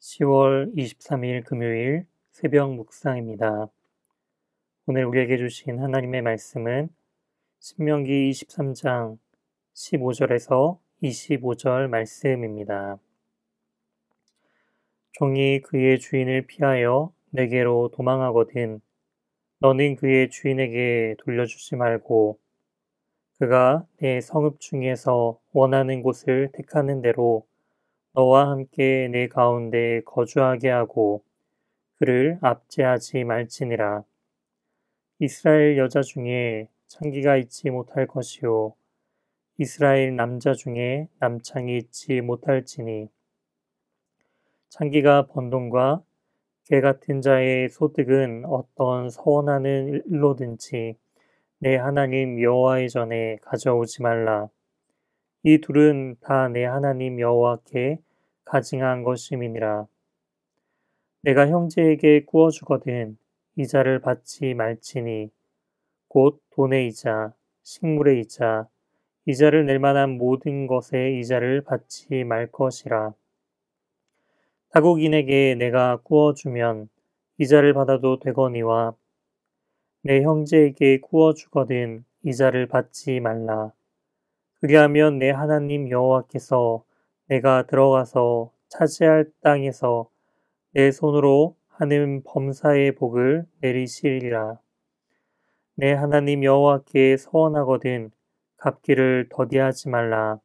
10월 23일 금요일 새벽 묵상입니다. 오늘 우리에게 주신 하나님의 말씀은 신명기 23장 15절에서 25절 말씀입니다. 종이 그의 주인을 피하여 내게로 도망하거든 너는 그의 주인에게 돌려주지 말고 그가 내 성읍 중에서 원하는 곳을 택하는 대로 너와 함께 내 가운데 거주하게 하고 그를 압제하지 말지니라. 이스라엘 여자 중에 창기가 있지 못할 것이요 이스라엘 남자 중에 남창이 있지 못할지니 창기가 번동과 개 같은 자의 소득은 어떤 서원하는 일로든지 내 하나님 여호와의 전에 가져오지 말라. 이 둘은 다 내 하나님 여호와께 가증한 것임이니라. 내가 형제에게 구워주거든 이자를 받지 말지니 곧 돈의 이자, 식물의 이자, 이자를 낼 만한 모든 것의 이자를 받지 말 것이라. 타국인에게 내가 구워주면 이자를 받아도 되거니와 내 형제에게 구워주거든 이자를 받지 말라. 그리하면 내 하나님 여호와께서 내가 들어가서 차지할 땅에서 내 손으로 하는 범사의 복을 내리시리라. 내 하나님 여호와께 서원하거든 갚기를 더디하지 말라.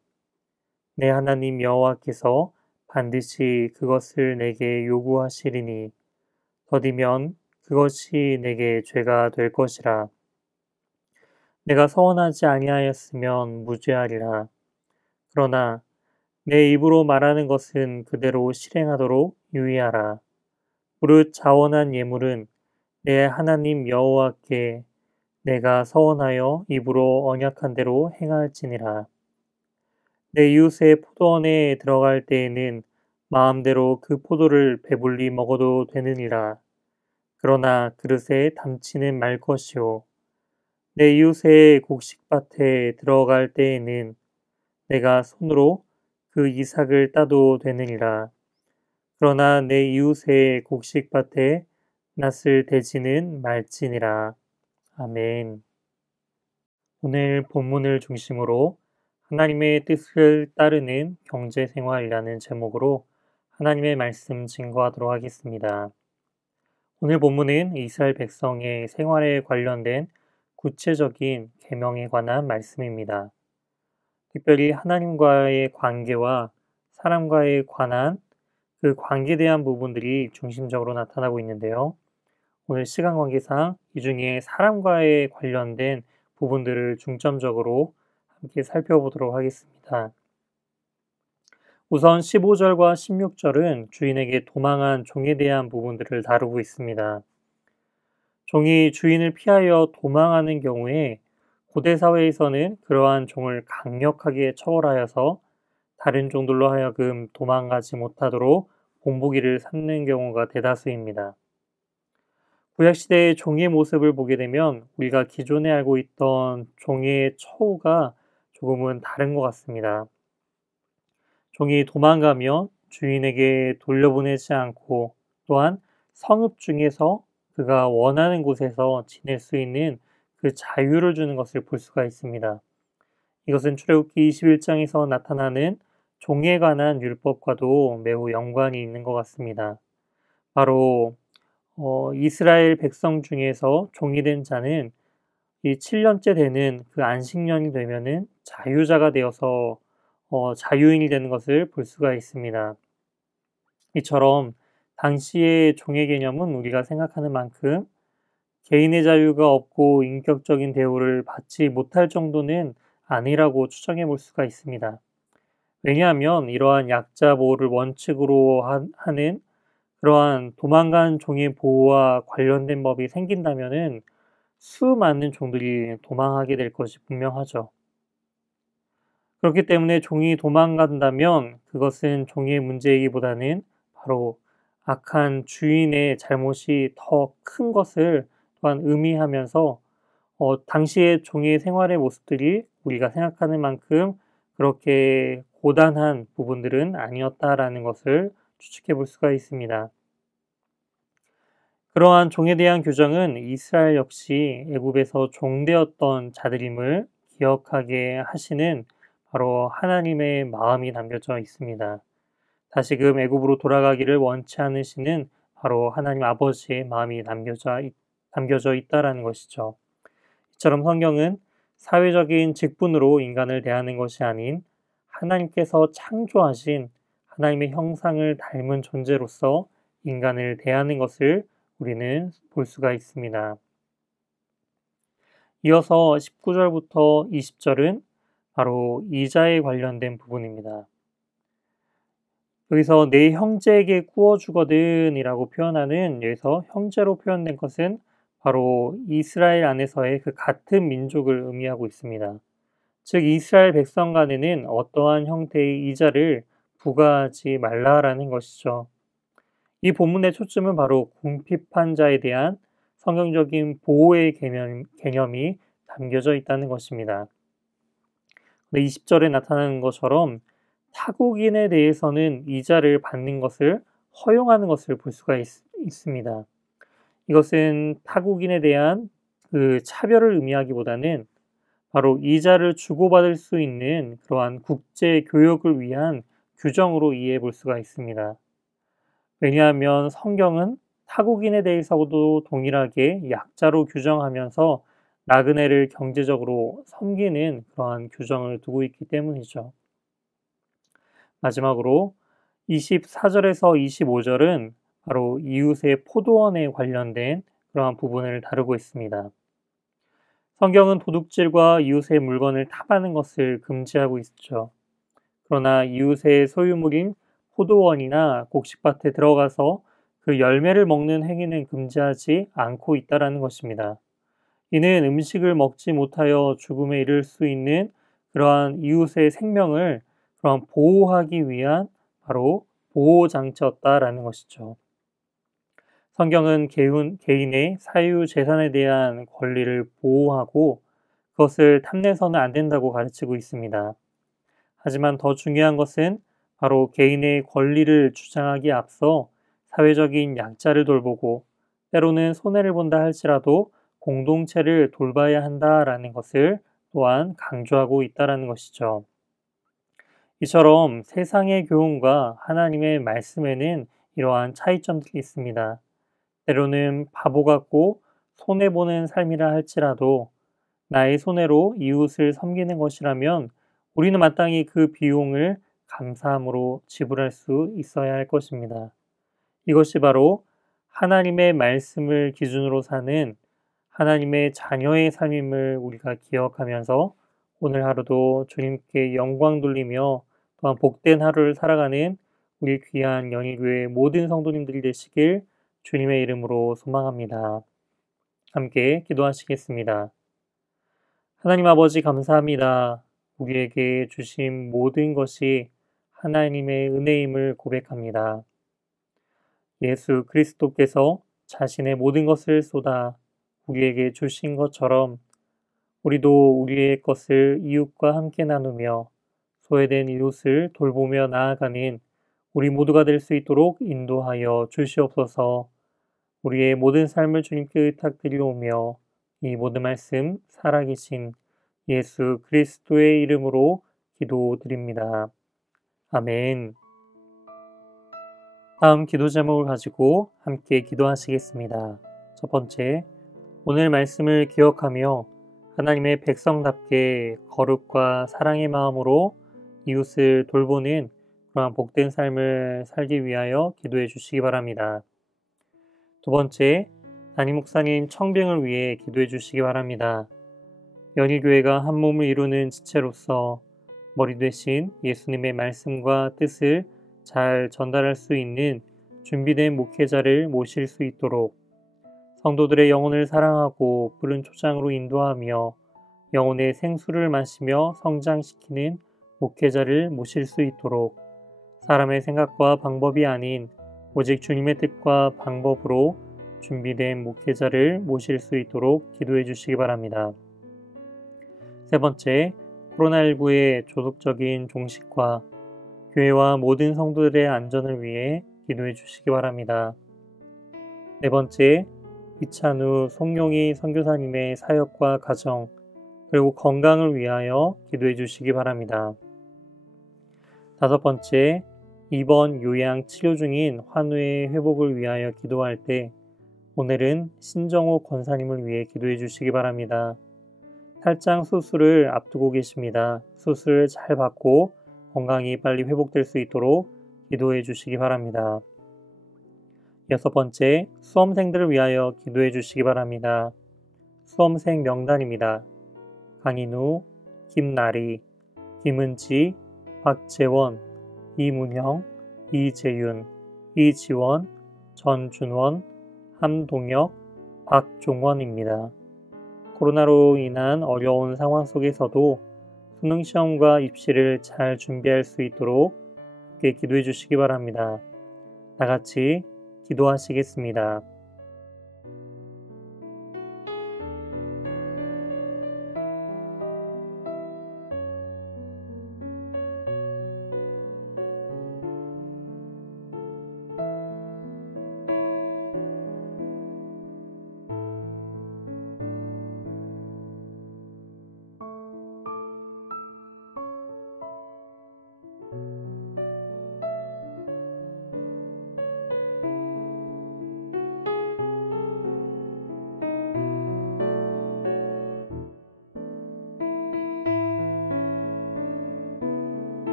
내 하나님 여호와께서 반드시 그것을 내게 요구하시리니 더디면 그것이 내게 죄가 될 것이라. 내가 서원하지 아니하였으면 무죄하리라. 그러나 내 입으로 말하는 것은 그대로 실행하도록 유의하라. 무릇 자원한 예물은 내 하나님 여호와께 내가 서원하여 입으로 언약한 대로 행할지니라. 내 이웃의 포도원에 들어갈 때에는 마음대로 그 포도를 배불리 먹어도 되느니라. 그러나 그릇에 담지는 말 것이요. 내 이웃의 곡식밭에 들어갈 때에는 내가 손으로 그 이삭을 따도 되느니라. 그러나 내 이웃의 곡식밭에 낫을 대지는 말지니라. 아멘. 오늘 본문을 중심으로 하나님의 뜻을 따르는 경제생활이라는 제목으로 하나님의 말씀 증거하도록 하겠습니다. 오늘 본문은 이스라엘 백성의 생활에 관련된 구체적인 계명에 관한 말씀입니다. 특별히 하나님과의 관계와 사람과의 관한 그 관계에 대한 부분들이 중심적으로 나타나고 있는데요. 오늘 시간 관계상 이 중에 사람과의 관련된 부분들을 중점적으로 함께 살펴보도록 하겠습니다. 우선 15절과 16절은 주인에게 도망한 종에 대한 부분들을 다루고 있습니다. 종이 주인을 피하여 도망하는 경우에 고대 사회에서는 그러한 종을 강력하게 처벌하여서 다른 종들로 하여금 도망가지 못하도록 본보기를 삼는 경우가 대다수입니다. 구약시대의 종의 모습을 보게 되면 우리가 기존에 알고 있던 종의 처우가 조금은 다른 것 같습니다. 종이 도망가면 주인에게 돌려보내지 않고 또한 성읍 중에서 그가 원하는 곳에서 지낼 수 있는 그 자유를 주는 것을 볼 수가 있습니다. 이것은 출애굽기 21장에서 나타나는 종에 관한 율법과도 매우 연관이 있는 것 같습니다. 바로 이스라엘 백성 중에서 종이 된 자는 이 7년째 되는 그 안식년이 되면은 자유자가 되어서 자유인이 되는 것을 볼 수가 있습니다. 이처럼 당시의 종의 개념은 우리가 생각하는 만큼 개인의 자유가 없고 인격적인 대우를 받지 못할 정도는 아니라고 추정해 볼 수가 있습니다. 왜냐하면 이러한 약자 보호를 원칙으로 하는 그러한 도망간 종의 보호와 관련된 법이 생긴다면은 수많은 종들이 도망하게 될 것이 분명하죠. 그렇기 때문에 종이 도망간다면 그것은 종의 문제이기보다는 바로 악한 주인의 잘못이 더 큰 것을 또한 의미하면서 당시의 종의 생활의 모습들이 우리가 생각하는 만큼 그렇게 고단한 부분들은 아니었다라는 것을 추측해 볼 수가 있습니다. 그러한 종에 대한 규정은 이스라엘 역시 애굽에서 종되었던 자들임을 기억하게 하시는 바로 하나님의 마음이 담겨져 있습니다. 다시금 애굽으로 돌아가기를 원치 않으시는 바로 하나님 아버지의 마음이 담겨져 있다라는 것이죠. 이처럼 성경은 사회적인 직분으로 인간을 대하는 것이 아닌 하나님께서 창조하신 하나님의 형상을 닮은 존재로서 인간을 대하는 것을 우리는 볼 수가 있습니다. 이어서 19절부터 20절은 바로 이자에 관련된 부분입니다. 여기서 내 형제에게 구워주거든 이라고 표현하는, 여기서 형제로 표현된 것은 바로 이스라엘 안에서의 그 같은 민족을 의미하고 있습니다. 즉 이스라엘 백성 간에는 어떠한 형태의 이자를 부과하지 말라라는 것이죠. 이 본문의 초점은 바로 궁핍한 자에 대한 성경적인 보호의 개념이 담겨져 있다는 것입니다. 20절에 나타나는 것처럼 타국인에 대해서는 이자를 받는 것을 허용하는 것을 볼 수가 있습니다. 이것은 타국인에 대한 그 차별을 의미하기보다는 바로 이자를 주고받을 수 있는 그러한 국제 교역을 위한 규정으로 이해해 볼 수가 있습니다. 왜냐하면 성경은 타국인에 대해서도 동일하게 약자로 규정하면서 나그네를 경제적으로 섬기는 그러한 규정을 두고 있기 때문이죠. 마지막으로 24절에서 25절은 바로 이웃의 포도원에 관련된 그러한 부분을 다루고 있습니다. 성경은 도둑질과 이웃의 물건을 탐하는 것을 금지하고 있죠. 그러나 이웃의 소유물인 포도원이나 곡식밭에 들어가서 그 열매를 먹는 행위는 금지하지 않고 있다는 것입니다. 이는 음식을 먹지 못하여 죽음에 이를 수 있는 그러한 이웃의 생명을 보호하기 위한 바로 보호장치였다라는 것이죠. 성경은 개인의 사유재산에 대한 권리를 보호하고 그것을 탐내서는 안 된다고 가르치고 있습니다. 하지만 더 중요한 것은 바로 개인의 권리를 주장하기에 앞서 사회적인 약자를 돌보고 때로는 손해를 본다 할지라도 공동체를 돌봐야 한다라는 것을 또한 강조하고 있다는 것이죠. 이처럼 세상의 교훈과 하나님의 말씀에는 이러한 차이점들이 있습니다. 때로는 바보 같고 손해보는 삶이라 할지라도 나의 손해로 이웃을 섬기는 것이라면 우리는 마땅히 그 비용을 감사함으로 지불할 수 있어야 할 것입니다. 이것이 바로 하나님의 말씀을 기준으로 사는 하나님의 자녀의 삶임을 우리가 기억하면서 오늘 하루도 주님께 영광 돌리며 또한 복된 하루를 살아가는 우리 귀한 연희교회 모든 성도님들이 되시길 주님의 이름으로 소망합니다. 함께 기도하시겠습니다. 하나님 아버지 감사합니다. 우리에게 주신 모든 것이 하나님의 은혜임을 고백합니다. 예수 그리스도께서 자신의 모든 것을 쏟아 우리에게 주신 것처럼 우리도 우리의 것을 이웃과 함께 나누며 소외된 이웃을 돌보며 나아가는 우리 모두가 될 수 있도록 인도하여 주시옵소서. 우리의 모든 삶을 주님께 의탁드리오며 이 모든 말씀 살아계신 예수 그리스도의 이름으로 기도드립니다. 아멘. 다음 기도 제목을 가지고 함께 기도하시겠습니다. 첫 번째, 오늘 말씀을 기억하며 하나님의 백성답게 거룩과 사랑의 마음으로 이웃을 돌보는 그러한 복된 삶을 살기 위하여 기도해 주시기 바랍니다. 두 번째, 담임 목사님 청빙을 위해 기도해 주시기 바랍니다. 연희교회가 한 몸을 이루는 지체로서 머리 되신 예수님의 말씀과 뜻을 잘 전달할 수 있는 준비된 목회자를 모실 수 있도록 성도들의 영혼을 사랑하고 푸른 초장으로 인도하며 영혼의 생수를 마시며 성장시키는 목회자를 모실 수 있도록 사람의 생각과 방법이 아닌 오직 주님의 뜻과 방법으로 준비된 목회자를 모실 수 있도록 기도해 주시기 바랍니다. 세 번째, 코로나19의 조속적인 종식과 교회와 모든 성도들의 안전을 위해 기도해 주시기 바랍니다. 네 번째, 이찬우 송룡희 선교사님의 사역과 가정, 그리고 건강을 위하여 기도해 주시기 바랍니다. 다섯 번째, 입원 요양 치료 중인 환우의 회복을 위하여 기도할 때 오늘은 신정호 권사님을 위해 기도해 주시기 바랍니다. 탈장 수술을 앞두고 계십니다. 수술을 잘 받고 건강이 빨리 회복될 수 있도록 기도해 주시기 바랍니다. 여섯 번째, 수험생들을 위하여 기도해 주시기 바랍니다. 수험생 명단입니다. 강인우, 김나리, 김은지, 박재원, 이문형, 이재윤, 이지원, 전준원, 함동혁, 박종원입니다. 코로나로 인한 어려운 상황 속에서도 수능시험과 입시를 잘 준비할 수 있도록 함께 기도해 주시기 바랍니다. 다 같이 기도하시겠습니다.